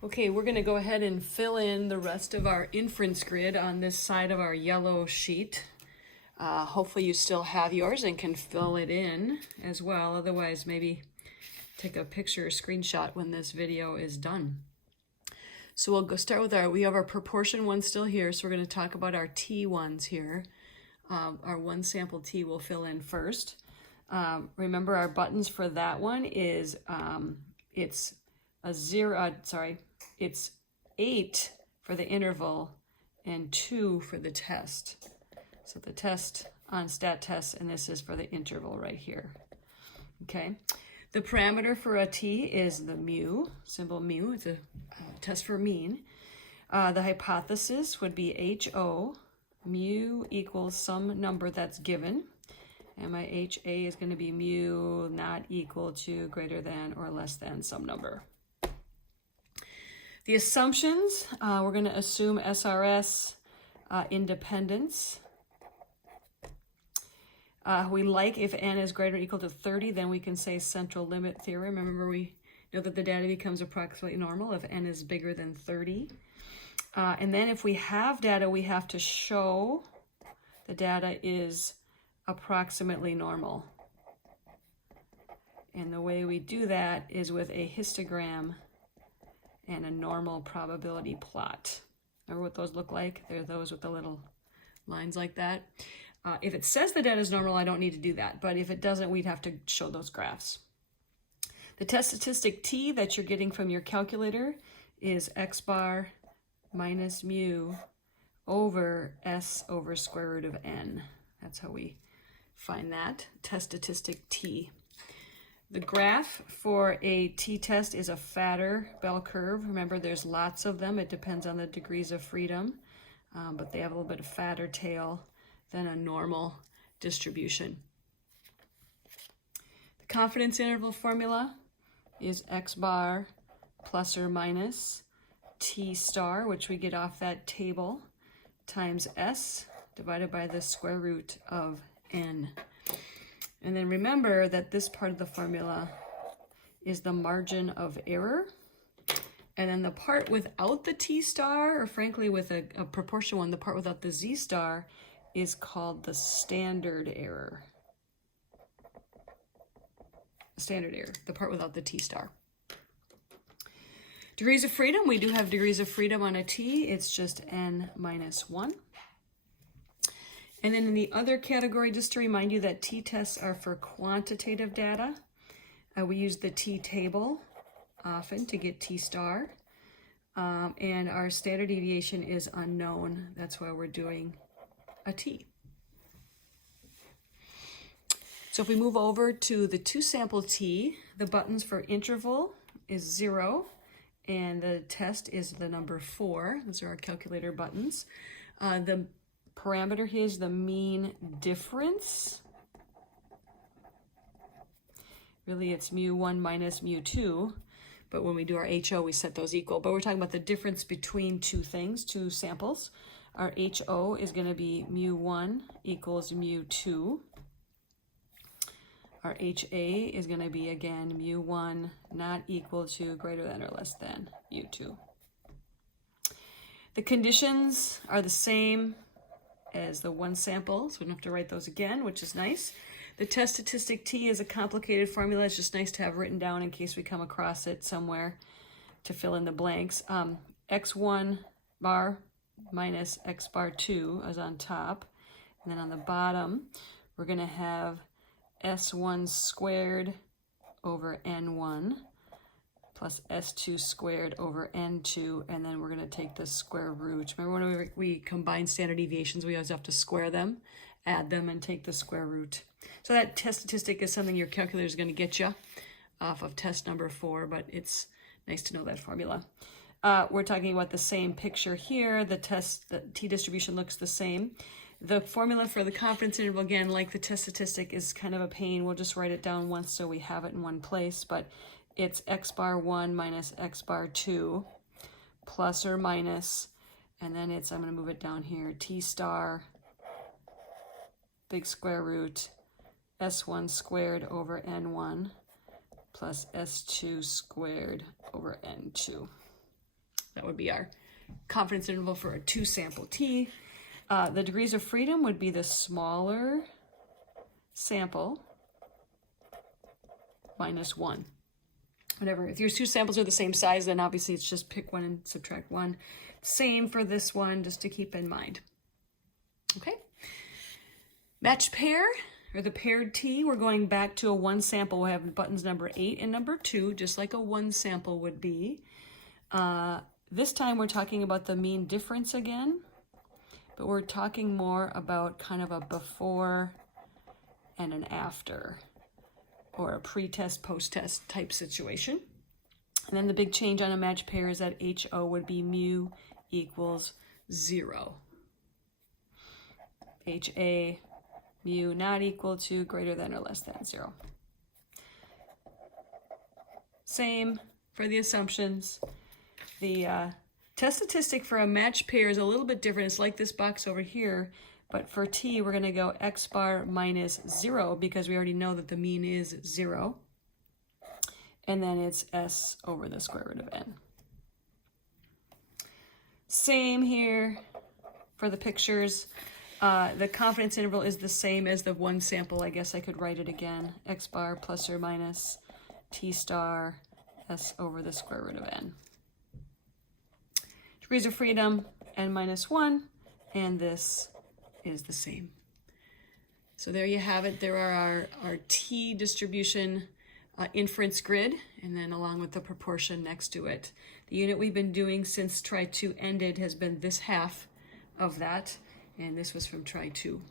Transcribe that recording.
Okay, we're going to go ahead and fill in the rest of our inference grid on this side of our yellow sheet. Hopefully you still have yours and can fill it in as well. Otherwise, maybe take a picture or screenshot when this video is done. So we'll go start with we have our proportion one still here. So we're going to talk about our T ones here. Our one sample T we'll fill in first. Remember our buttons for that one is, it's 8 for the interval and 2 for the test. So the test on stat tests, and this is for the interval right here. Okay. The parameter for a T is the mu, symbol mu. It's a test for mean. The hypothesis would be HO. Mu equals some number that's given. And my HA is going to be mu not equal to, greater than, or less than some number. The assumptions, we're going to assume SRS independence. We like if n is greater or equal to 30, then we can say central limit theorem. Remember, we know that the data becomes approximately normal if n is bigger than 30. And then if we have data, we have to show the data is approximately normal. And the way we do that is with a histogram and a normal probability plot. Remember what those look like? They're those with the little lines like that. If it says the data is normal, I don't need to do that. But if it doesn't, we'd have to show those graphs. The test statistic T that you're getting from your calculator is x bar minus mu over s over square root of n. That's how we find that, test statistic T. The graph for a t-test is a fatter bell curve. Remember, there's lots of them. It depends on the degrees of freedom, but they have a little bit of fatter tail than a normal distribution. The confidence interval formula is x bar plus or minus t star, which we get off that table, times s divided by the square root of n. And then remember that this part of the formula is the margin of error. And then the part without the t star, or frankly with a proportion one, the part without the z star, is called the standard error. Standard error, the part without the t star. Degrees of freedom, we do have degrees of freedom on a t. It's just n minus 1. And then in the other category, just to remind you that t-tests are for quantitative data. We use the t-table often to get t-star. And our standard deviation is unknown. That's why we're doing a t. So if we move over to the two-sample t, the buttons for interval is 0, and the test is the number 4. Those are our calculator buttons. The parameter here is the mean difference. Really, it's mu1 minus mu2, but when we do our HO, we set those equal. But we're talking about the difference between two things, two samples. Our HO is going to be mu1 equals mu2. Our HA is going to be, again, mu1 not equal to, greater than, or less than mu2. The conditions are the same as the one sample, so we don't have to write those again, which is nice. The test statistic T is a complicated formula. It's just nice to have written down in case we come across it somewhere to fill in the blanks. X1 bar minus X bar 2 is on top. And then on the bottom, we're going to have S1 squared over N1 plus S2 squared over N2, and then we're going to take the square root. Remember when we combine standard deviations, we always have to square them, add them, and take the square root. So that test statistic is something your calculator is going to get you off of test number 4, but it's nice to know that formula. We're talking about the same picture here. The t distribution looks the same. The formula for the confidence interval, again, like the test statistic, is kind of a pain. We'll just write it down once so we have it in one place, but it's x bar 1 minus x bar 2 plus or minus, and then it's, I'm going to move it down here, t star, big square root, s1 squared over n1 plus s2 squared over n2. That would be our confidence interval for a 2-sample t. The degrees of freedom would be the smaller sample minus 1. Whatever. If your 2 samples are the same size, then obviously it's just pick 1 and subtract 1. Same for this one, just to keep in mind. Okay. Matched pair, or the paired t, we're going back to a 1 sample. We'll have buttons number 8 and number 2, just like a 1 sample would be. This time we're talking about the mean difference again, but we're talking more about kind of a before and an after, or a pre-test, post-test type situation. And then the big change on a matched pair is that HO would be mu equals 0. HA, mu not equal to, greater than or less than 0. Same for the assumptions. The test statistic for a matched pair is a little bit different. It's like this box over here, but for t, we're going to go x bar minus 0 because we already know that the mean is 0. And then it's s over the square root of n. Same here for the pictures. The confidence interval is the same as the 1 sample. I guess I could write it again. X bar plus or minus t star s over the square root of n. Degrees of freedom, n minus 1, and this is the same. So there you have it. There are our t distribution inference grid, and then along with the proportion next to it. The unit we've been doing since Try 2 ended has been this half of that, and this was from Try 2.